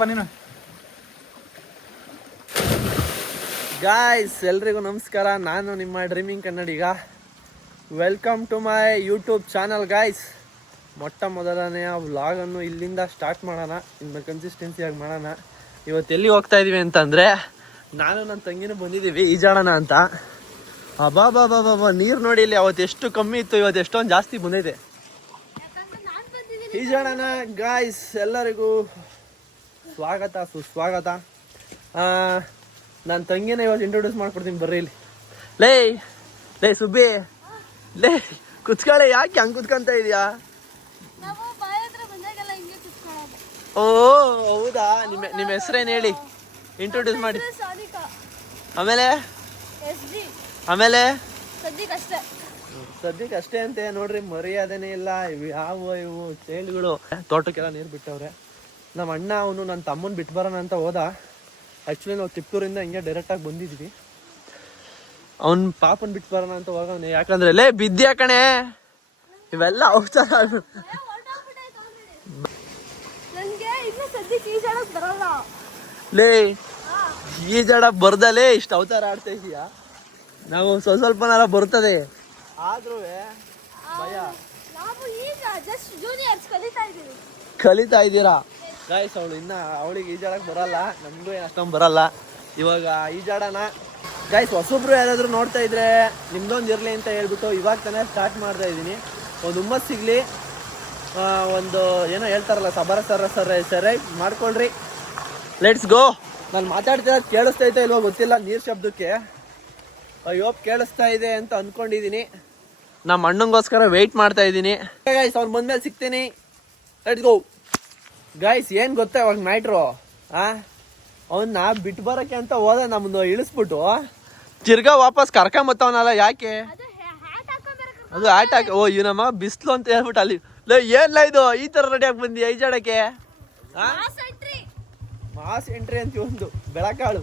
ಬನ್ನಿ ಗಾಯ್ಸ್, ಎಲ್ರಿಗೂ ನಮಸ್ಕಾರ. ನಾನು ನಿಮ್ಮ ಡ್ರೀಮಿಂಗ್ ಕನ್ನಡಿಗ. Welcome to my YouTube channel guys. ಮೊಟ್ಟ ಮೊದಲನೆಯ ವ್ಲಾಗನ್ನು ಇಲ್ಲಿಂದ ಸ್ಟಾರ್ಟ್ ಮಾಡೋಣ. ಇನ್ನು ಕನ್ಸಿಸ್ಟೆನ್ಸಿಯಾಗಿ ಮಾಡೋಣ. ಇವತ್ತು ಎಲ್ಲಿ ಹೋಗ್ತಾ ಇದೀವಿ ಅಂತಂದರೆ, ನಾನು ನನ್ನ ತಂಗಿನೂ ಬಂದಿದ್ದೀವಿ ಈಜಾಡೋಣ ಅಂತ. ಅಬ್ಬಾ ನೀರು ನೋಡಿ ಇಲ್ಲಿ. ಅವತ್ತು ಎಷ್ಟು ಕಮ್ಮಿ ಇತ್ತು, ಇವತ್ತು ಎಷ್ಟೊಂದು ಜಾಸ್ತಿ ಬಂದಿದೆ. ಈಜಾಡೋಣ ಗಾಯ್ಸ್. ಎಲ್ಲರಿಗೂ ಸ್ವಾಗತ ಸುಸ್ವಾಗತ. ನನ್ನ ತಂಗಿನ ಇವತ್ತು ಇಂಟ್ರೊಡ್ಯೂಸ್ ಮಾಡ್ಕೊಡ್ತೀನಿ, ಬರ್ರಿ ಇಲ್ಲಿ. ಲೇ ಸುಬ್ಬಿ, ಲೇ ಕುತ್ಕೊಳ್ಳಿ. ಯಾಕೆ ಹಂಗೆ ಕುತ್ಕೊಂತ ಇದೆಯಾ? ಓ ಹೌದಾ, ನಿಮ್ಮ ಹೆಸರೇನು ಹೇಳಿ, ಇಂಟ್ರೊಡ್ಯೂಸ್ ಮಾಡಿ. ಆಮೇಲೆ ಸದ್ಯಕ್ಕೆ ಅಷ್ಟೇ ಅಂತೆ ನೋಡ್ರಿ. ಮರ್ಯಾದೆನೇ ಇಲ್ಲ. ಇವು ಚೇಳುಗಳು. ತೋಟಕ್ಕೆಲ್ಲ ನೀರು ಬಿಟ್ಟವ್ರೆ. ನಮ್ಮ ಅಣ್ಣ ಅವನು ನನ್ನ ತಮ್ಮನ ಬಿಟ್ಟು ಬರೋಣ ಅಂತ ಹೋದ. ಆ್ಯಕ್ಚುಲಿ ನಾವು ತಿಪ್ಟೂರಿಂದ ಹಿಂಗೆ ಡೈರೆಕ್ಟಾಗಿ ಬಂದಿದ್ವಿ. ಅವ್ನ ಪಾಪನ್ ಬಿಟ್ಟು ಬರೋಣ ಅಂತ ಹೋಗೋಣ. ಯಾಕಂದ್ರೆ ಲೇ ಬಿದ್ದ್ಯಾ ಕಣೆ, ಇವೆಲ್ಲ ಅವತಾರ. ಲೇ ಈಜಾಡಕ್ ಬರ್ದಲೇ ಇಷ್ಟು ಅವತಾರ ಆಡ್ತಾ ಇದೀಯಾ? ನಾವು ಸ್ವಲ್ಪನಾರ ಬರ್ತದೆ, ಆದ್ರೂ ಭಯ. ಕಲಿತಾ ಇದ್ದೀರಾ ಗಾಯ್ಸ್? ಅವಳಿಗೆ ಈಜಾಡಕ್ ಬರಲ್ಲ, ನಮಗೂ ಅಷ್ಟೊಂದು ಬರಲ್ಲ. ಇವಾಗ ಈಜಾಡೋಣ ಗಾಯ್ಸ್. ಹೊಸೊಬ್ರು ಯಾರಾದರೂ ನೋಡ್ತಾ ಇದ್ರೆ ನಿಮ್ದೊಂದು ಇರಲಿ ಅಂತ ಹೇಳ್ಬಿಟ್ಟು ಇವಾಗ ತಾನೇ ಸ್ಟಾರ್ಟ್ ಮಾಡ್ತಾ ಇದ್ದೀನಿ. ಒಂದು ಹುಮ್ಮಸ್ ಸಿಗಲಿ, ಒಂದು ಏನೋ ಹೇಳ್ತಾರಲ್ಲ, ಸರಿಯಾಗಿ ಮಾಡ್ಕೊಳ್ರಿ. Let's go. ನಾನು ಮಾತಾಡ್ತಾ ಕೇಳಿಸ್ತೈತೆ ಇಲ್ವೋ ಗೊತ್ತಿಲ್ಲ, ನೀರು ಶಬ್ದಕ್ಕೆ. ಅಯ್ಯೋ ಕೇಳಿಸ್ತಾ ಇದೆ ಅಂತ ಅಂದ್ಕೊಂಡಿದ್ದೀನಿ. ನಮ್ಮ ಅಣ್ಣಂಗೋಸ್ಕರ ವೆಯ್ಟ್ ಮಾಡ್ತಾ ಇದ್ದೀನಿ ಗಾಯ್ಸ್. ಅವ್ನು ಬಂದ್ಮೇಲೆ ಸಿಗ್ತೀನಿ. Let's go guys. ಏನು ಗೊತ್ತಾ ಇವಾಗ ಮ್ಯಾಟ್ರು? ಅವನ್ನ ಬಿಟ್ಟು ಬರೋಕ್ಕೆ ಅಂತ ಹೋದ, ನಮ್ಮನ್ನು ಇಳಿಸ್ಬಿಟ್ಟು ತಿರ್ಗಾ ವಾಪಸ್ ಕರ್ಕೊಂಬತ್ತವನಲ್ಲ. ಯಾಕೆ ಅದು ಆಟ ಹಾಕಿ? ಓ ಇವನಮ್ಮ ಬಿಸ್ಲು ಅಂತ ಹೇಳ್ಬಿಟ್ಟು ಅಲ್ಲಿ. ಏನ್ಲ ಇದು ಈ ಥರ ರೆಡಿಯಾಗಿ ಬಂದಿ ಐಜಾಡಕ್ಕೆ? ಮಾಸ್ ಎಂಟ್ರಿ ಅಂತ ಒಂದು ಬೆಳಕಾಳು.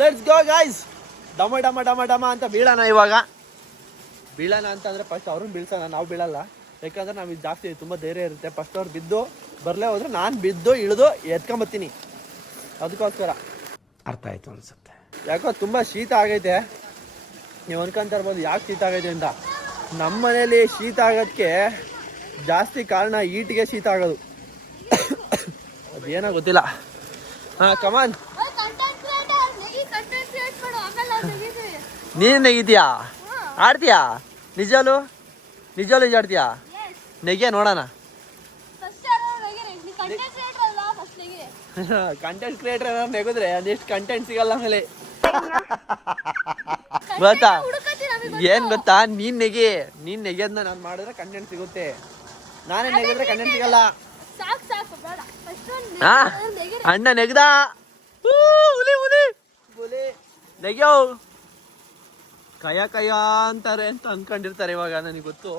Let's go guys. ಡಮ ಡಮ ಡಮ ಡಮ ಅಂತ ಬೀಳೋಣ. ಇವಾಗ ಬೀಳೋಣ ಅಂತಂದರೆ ಫಸ್ಟ್ ಅವ್ರನ್ನ ಬೀಳ್ಸೋಣ, ನಾವು ಬೀಳಲ್ಲ. ಯಾಕಂದ್ರೆ ನಾವು ಇದು ಜಾಸ್ತಿ ತುಂಬ ಧೈರ್ಯ ಇರುತ್ತೆ. ಫಸ್ಟ್ ಅವ್ರು ಬಿದ್ದು ಬರಲೇ ಹೋದ್ರೆ ನಾನು ಬಿದ್ದು ಇಳಿದು ಎತ್ಕೊಂಬತ್ತೀನಿ. ಅದಕ್ಕೋಸ್ಕರ. ಅರ್ಥ ಆಯ್ತು ಅನ್ಸುತ್ತೆ. ಯಾಕೋ ತುಂಬ ಶೀತ ಆಗೈತೆ. ನೀವು ಅನ್ಕೊಂತ ಇರ್ಬೋದು ಯಾಕೆ ಶೀತ ಆಗೈತೆ ಅಂತ. ನಮ್ಮ ಮನೇಲಿ ಶೀತ ಆಗೋದಕ್ಕೆ ಜಾಸ್ತಿ ಕಾರಣ ಈಟಿಗೆ ಶೀತ ಆಗೋದು. ಅದೇನೋ ಗೊತ್ತಿಲ್ಲ. ಕಮಾನ್. ನೀನು ನೆಗಿತೀಯಾ? ಆಡ್ತೀಯಾ? ನಿಜಾಲು ಈಜಾಡ್ತೀಯಾ? ನೆಗೆ ನೋಡೋಣ. ಕಂಟೆಂಟ್ ಕ್ರಿಯೇಟರ್ ಏನಾದ್ರು ನೆಗೆದ್ರೆ ಅದೆಷ್ಟು ಕಂಟೆಂಟ್ ಸಿಗಲ್ಲ ಆಮೇಲೆ. ಗೊತ್ತಾ ಏನ್ ಗೊತ್ತಾ? ನೀನ್ ನೆಗೆದ್ನ ನಾನು ಮಾಡಿದ್ರೆ ಕಂಟೆಂಟ್ ಸಿಗುತ್ತೆ. ನಾನೇ ನೆಗೆದ್ರೆ ಕಂಟೆಂಟ್ ಸಿಗಲ್ಲ. ಅಣ್ಣ ನೆಗ್ದ ನೆಗ್ಯೋ ಕಯ್ಯ ಅಂತಾರೆ ಅಂತ ಅನ್ಕೊಂಡಿರ್ತಾರೆ ಇವಾಗ. ನನಗೆ ಗೊತ್ತು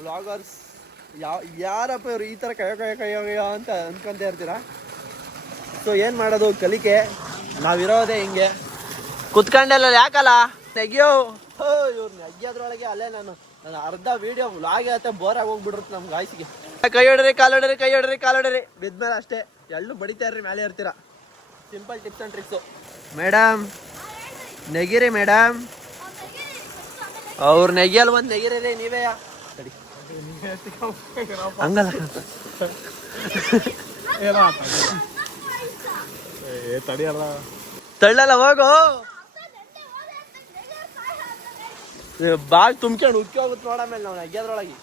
ವ್ಲಾಗರ್ಸ್ ಯಾರಪ್ಪ ಇವರು ಈ ಥರ ಕಯ್ಯ ಅಂತ ಅನ್ಕೊಂತ ಇರ್ತೀರಾ. ಸೊ ಏನು ಮಾಡೋದು, ಕಲಿಕೆ. ನಾವಿರೋದೇ ಹಿಂಗೆ ಕುತ್ಕೊಂಡೆಲ್ಲ. ಯಾಕಲ್ಲ ನೆಗ್ಯೋ ಇವ್ರು ನೆಗ್ಯೋದ್ರೊಳಗೆ ಅಲ್ಲೇ ನಾನು ಅರ್ಧ ವಿಡಿಯೋ ವ್ಲಾಗ್ ಆಯ್ತಾ ಬೋರಾಗಿ ಹೋಗ್ಬಿಡ್ರುತ್ತೆ ನಮ್ಮ ಗಾಯ್ಸಿಗೆ. ಕೈ ಹೊಡ್ರಿ ಬಿದ್ಮೇಲೆ ಅಷ್ಟೇ. ಎಳ್ಳು ಬಡಿತಾ ಇರ್ರಿ, ಮೇಲೆ ಇರ್ತೀರ. Simple tips and tricks. Madam ನೆಗಿರಿ ಮೇಡಮ್. ಅವ್ರು ನೆಗಿಯಲ್ ಬಂದು ನೆಗಿರಿ ನೀವೇ. ಸರಿ ಹಂಗಲ್ಲ, ತಳ್ಳಲ್ಲ ಹೋಗು. ಬಾಳ್ ತುಂಬ್ಕೊಂಡು ಉಕ್ಕಿ ಹೋಗುತ್ತೆ ನೋಡಮೇಲೆ ನಾವು ನೆಗ್ಯೋದ್ರೊಳಗೆ.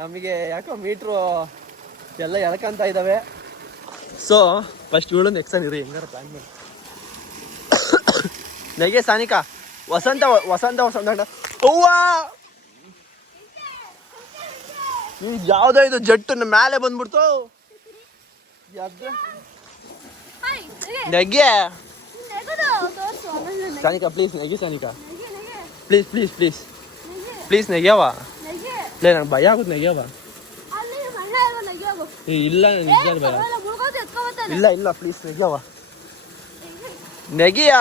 ನಮಗೆ ಯಾಕೋ ಮೀಟ್ರು ಎಲ್ಲ ಎಳ್ಕಂತ ಇದ್ದಾವೆ. ಸೊ ಫಸ್ಟ್ ಇವಳೊಂದು ಎಕ್ಸಾಮ್ ಇರಿ, ಹೆಂಗಾರ ಪ್ಲಾನ್ ಮಾಡಿ. ನೆಗೆ ಸಾನಿಕಾ. ವಸಂತ ಅವ್ವ ಯಾವ್ದೋ ಇದು ಜಟ್ಟು ಮೇಲೆ ಬಂದ್ಬಿಡ್ತು. ನೆಗೆ ಸಾನಿಕಾ ಪ್ಲೀಸ್, ನೆಗೆ ಸಾನಿಕಾ ಪ್ಲೀಸ್ ನೆಗ್ಯಾವ. ಲೇ ನಂಗೆ ಭಯ ಆಗುತ್ತೆ ನೆಗೆಯವ. ಇಲ್ಲ ನಿಜ ಭಯ. ಇಲ್ಲ ಇಲ್ಲ ಪ್ಲೀಸ್ ನೆಗೆಯವ. ನೆಗೆಯ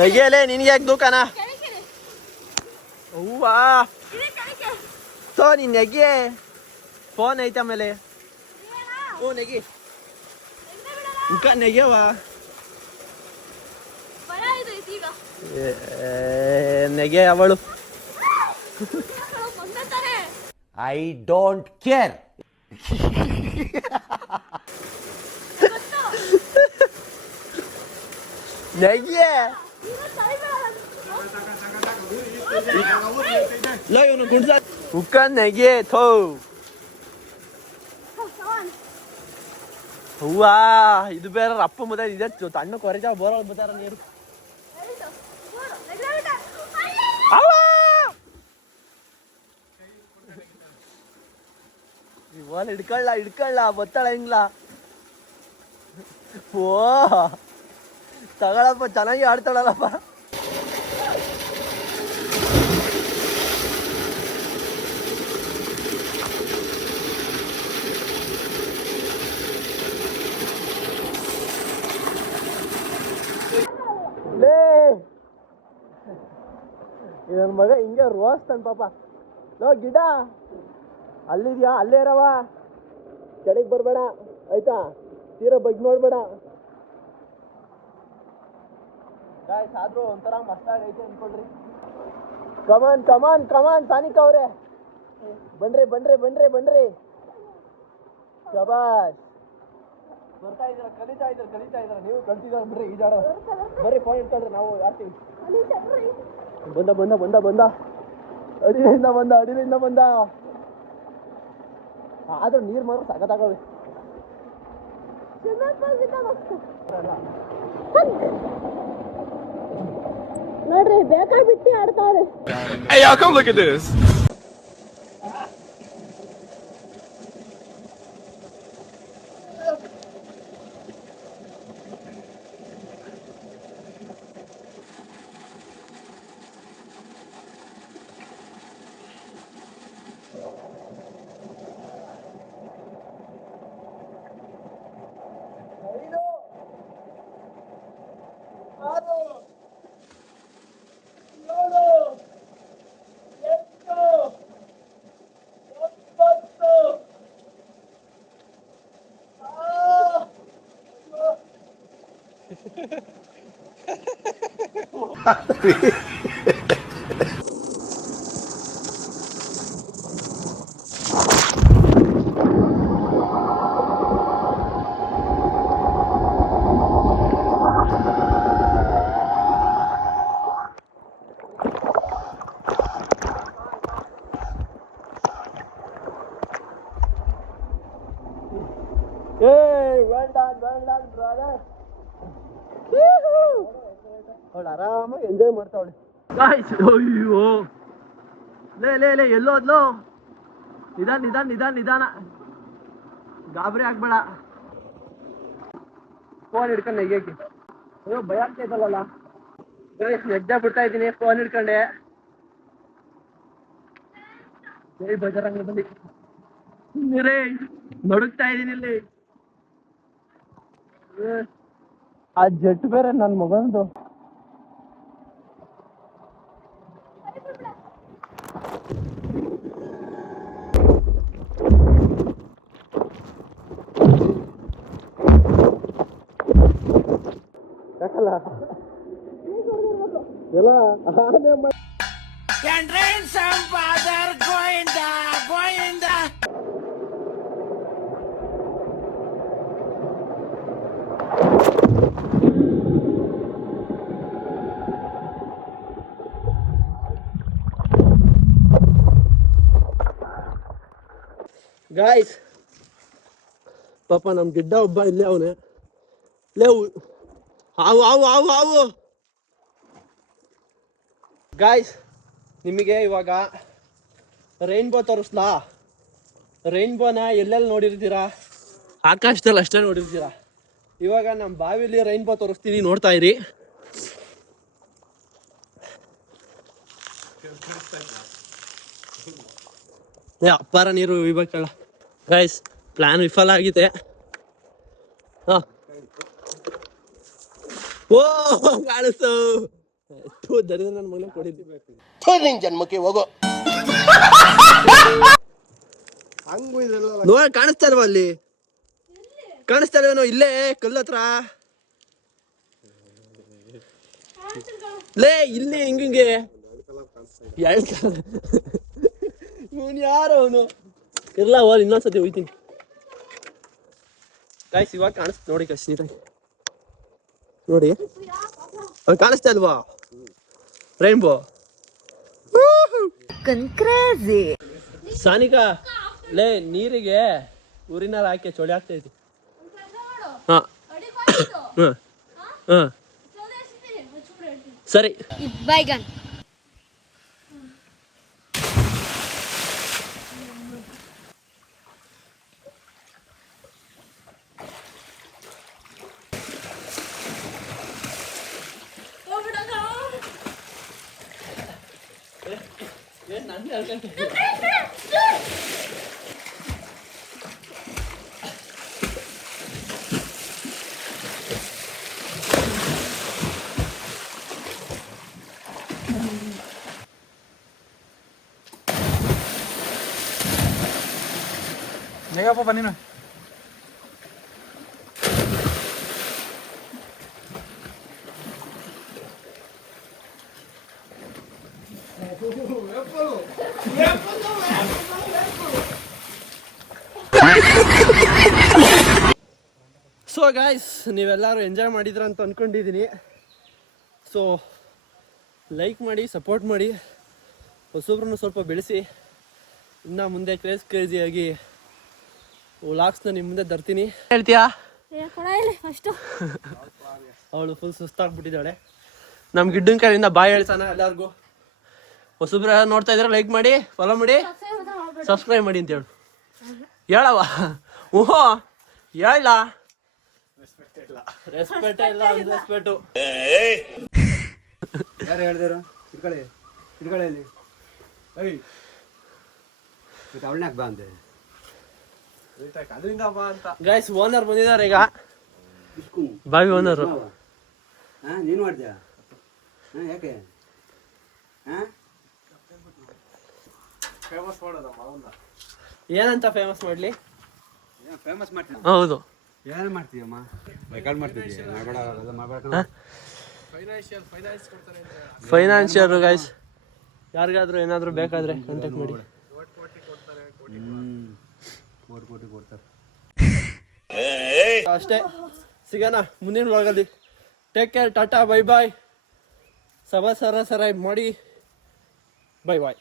ನಗೆಯಲೇ ನಿನ್ಗೆ ಯಾಕೆ ದೂಕನ ಹೂವಾ ತೋ ನೀನ್ ನೆಗೆ ಫೋನ್ ಐತೆ ಆಮೇಲೆ ಹ್ಞೂ ನೆಗಿ ಉಕ್ಕ ನೆಗೆವ ನೆಗೆ ಅವಳು ಐ ಡೋಂಟ್ ಕೇರ್. ನೆಗೆ ಲೋ ಇವನು ಗುಡ್ಸ ಉಕ್ಕ ನೆಗೆ ಥೋ ಹೂವಾ ಇದು ಬೇರೆ ಅಪ್ಪ ಮುದ ಇದೆ ತಣ್ಣ ಕೊರೆಜ ಬೋರ ಬತ್ತಾರ ನೀರು ಇವಾಲ ಹಿಡ್ಕೊಳ್ಳ ಬತ್ತಾಳ ಹಿಂಗ್ಲ ಓ ತಗೊಳಪ್ಪ ಚೆನ್ನಾಗಿ ಆಡ್ತಾಳಲ್ಲಪ್ಪ. ನನ್ನ ಮಗ ಹಿಂಗೆ ರೋಸ್ತಾನ ಪಾಪ. ಲೋ ಗಿಡ ಅಲ್ಲಿದ್ಯಾ ಅಲ್ಲೇ ಇರವ ಕೆಳಗೆ ಬರಬೇಡ ಆಯ್ತಾ ತೀರಾ ಬಗ್ಗೆ ನೋಡ್ಬೇಡ. ಗಾಯ್ಸ್ ಆದ್ರೂ ಒಂಥರ ಮಸ್ತಾಗೈತೆ ಅನ್ಕೊಳ್ರಿ. ಕಮಾನ್ ಕಮಾನ್ ಕಮಾನ್ ಸಾನಿಕ ಅವ್ರೆ ಬನ್ರಿ ಬನ್ರಿ ಬನ್ರಿ ಬನ್ರಿ ಶಬಾಷ್. ಬರ್ತಾ ಇದ್ದೀರ ಕಲಿತಾ ಇದ್ದೀರ ನೀವು ಕಲ್ತಿದ್ದೀರ ಬಿಡ್ರಿ ಈಜಾಡ ಬರ್ರಿ ಫೋನ್ ಇಟ್ಕೊಳ್ರಿ ನಾವು ಆಡ್ತೀವಿ. ಬಂದ ಬಂದ ಬಂದ ಬಂದ ಅಡಿಲಿಂದ ಬಂದ ಆದ್ರೂ ನೀರು ಮಾತ್ರ ಸಖತ್ತಾಗವೆ. ನೋಡ್ರಿ ಬೇಕಾಗಿ ಬಿಟ್ಟು ಆಡ್ತಾವ್ರೆ. Hey, y'all, come look at this. Hey, well done, brother. ಅವಳು ಆರಾಮಾಗಿ ಎಂಜಾಯ್ ಮಾಡ್ತಾವಳೆ. ಗಾಯ್ಸ್ ಅಯ್ಯೋ ಲೇ ಎಲ್ಲೋದ್ಲು. ನಿಧಾನ ಗಾಬರಿ ಆಗ್ಬೇಡ. ಫೋನ್ ಹಿಡ್ಕೊಂಡು ನೆಗೆಯಕ್ಕೆ ಅಯ್ಯೋ ಭಯ ಆಗ್ತೈತಲ್ಲ. ಗಾಯ್ಸ್ ನೆಗ್ದ ಬಿಡ್ತಾ ಇದ್ದೀನಿ ಫೋನ್ ಹಿಡ್ಕೊಂಡೆ. ಬಜಾರಂಗದಲ್ಲಿ ನೀರೇ ನಡುಗ್ತಾ ಇದ್ದೀನಿ ಇಲ್ಲಿ. ಆ ಜೆಟ್ ಬೇರೆ ನನ್ನ ಮಗಂದು. ಯಾಕಲ್ಲ ಎಲ್ಲ ಆನೆ ಗಾಯ್ಸ್ ಪಾಪ ನಮ್ ಗಿಡ್ಡ ಒಬ್ಬ ಇಲ್ಲೇ ಅವನೇ ಲೇವು ಹಾವು ಗಾಯ್ಸ್ ನಿಮಗೆ ಇವಾಗ ರೈನ್ಬೋ ತೋರಿಸ್ಲಾ? ರೈನ್ಬೋನ ಎಲ್ಲೆಲ್ಲಿ ನೋಡಿರ್ತೀರಾ? ಆಕಾಶದಲ್ಲಿ ಅಷ್ಟೇ ನೋಡಿರ್ತೀರಾ. ಇವಾಗ ನಮ್ಮ ಬಾವಿಲಿ ರೈನ್ಬೋ ತೋರಿಸ್ತೀನಿ, ನೋಡ್ತಾ ಇರಿ. ಅಪ್ಪಾರ ನೀರು ಇವಾಗಲ್ಲ ಗೈಸ್, ಪ್ಲಾನ್ ವಿಫಲ ಆಗಿದೆ. ಓ ಕಾಣಿಸ್ತು, ದರಿದ್ರ ನನ್ನ ಮಗನ ಕೊಡಿದ್ವಿ ಜನ್ಮಕ್ಕೆ ಹೋಗೋ. ನೋಡ, ಕಾಣಿಸ್ತಾ ಇಲ್ವಾ ಅಲ್ಲಿ? ಕಾಣಿಸ್ತಾ ಇಲ್ವೇನೋ ಇಲ್ಲೇ ಕಲ್ಲತ್ರ? ಲೇ ಇಲ್ಲಿ ಹಿಂಗಿಂಗೆ ಇವನು ಯಾರು? ಅವನು ಇಲ್ಲ ಹೋಲ್, ಇನ್ನೊಂದ್ಸತಿ ಹೋಗ್ತೀನಿ ಗಾಯ್ಸ್. ಇವಾಗ ಕಾಣಿಸ್ತ ನೋಡಿ ಗೈಸ್, ನೀಟಾಗಿ ನೋಡಿ. ಕಾಣಿಸ್ತಾ ಇಲ್ವಾ ರೈನ್ಬೋ? ಸಾನಿಕಾ, ಲೇ ನೀರಿಗೆ ಊರಿನಾರ ಹಾಕಿ ಚೊಳಿ ಆಗ್ತೈತಿ. ಹಾ ಹಾ ಸರಿ. ಬೈಗನ್ Llega po panino. So guys, ನೀವೆಲ್ಲರೂ ಎಂಜಾಯ್ ಮಾಡಿದ್ರ ಅಂತ ಅಂದ್ಕೊಂಡಿದ್ದೀನಿ. ಸೊ ಲೈಕ್ ಮಾಡಿ, ಸಪೋರ್ಟ್ ಮಾಡಿ, ಹೊಸೊಬ್ರನ್ನ ಸ್ವಲ್ಪ ಬೆಳೆಸಿ. ಇನ್ನು ಮುಂದೆ ಕ್ರೇಜಿಯಾಗಿ ವ್ಲಾಗ್ಸ್ನ ನಿಮ್ಮ ಮುಂದೆ ತರ್ತೀನಿ. ಹೇಳ್ತೀಯಾ? ಅಷ್ಟು ಅವಳು ಫುಲ್ ಸುಸ್ತಾಗ್ಬಿಟ್ಟಿದ್ದಾಳೆ. ನಮ್ಮ ಗಿಡ್ಡನ ಕೈಯಿಂದ ಬಾಯ್ ಹೇಳ್ತಾನ ಎಲ್ಲರಿಗೂ. ಹೊಸಬ್ರ ನೋಡ್ತಾ ಇದ್ರೆ ಲೈಕ್ ಮಾಡಿ, ಫಾಲೋ ಮಾಡಿ, ಸಬ್ಸ್ಕ್ರೈಬ್ ಮಾಡಿ ಅಂತ ಹೇಳು. ಹೇಳವ? ಓಹೋ ಹೇಳ. ರೆಸ್ಪೆಕ್ಟ್ ಇಲ್ಲ, ರೆಸ್ಪೆಕ್ಟು. ಯಾರು ಹೇಳ್ದಾರು? ಇಟ್ಕೊಳ್ಳಿ ಇಟ್ಕೊಳ್ಳಿ. ಅವಳನಾಗ ಬಾ ಅಂದೆ. ಗೈಸ್, ಓನರ್ ಬಂದಿದ್ದಾರೆ ಈಗ, ಬಾವಿ ಓನರು. ನೀನು ಮಾಡ್ತೀಯಾ? ಯಾಕೆ ಏನಂತ ಫೇಮಸ್ ಮಾಡ್ಲಿ? ಫೇಮಸ್ ಮಾಡ್ತೀನಿ. ಹೌದು, ಏನು ಮಾಡ್ತೀಯಮ್ಮ? ರೆಕಾರ್ಡ್ ಮಾಡ್ತಿದ್ದೀಯ? ಫೈನಾನ್ಷಿಯರ್ ಗೈಸ್, ಯಾರಿಗಾದ್ರೂ ಏನಾದರೂ ಬೇಕಾದ್ರೆ ಕಾಂಟ್ಯಾಕ್ಟ್ ಮಾಡಿ. ಕೋಟಿ ಕೊಡ್ತಾರೆ ಅಷ್ಟೇ. ಸಿಗೋಣ ಮುಂದಿನ ವ್ಲಾಗಲ್ಲಿ. Take care, tata, bye bye. Subscribe ಮಾಡಿ, ಬೈ ಬಾಯ್.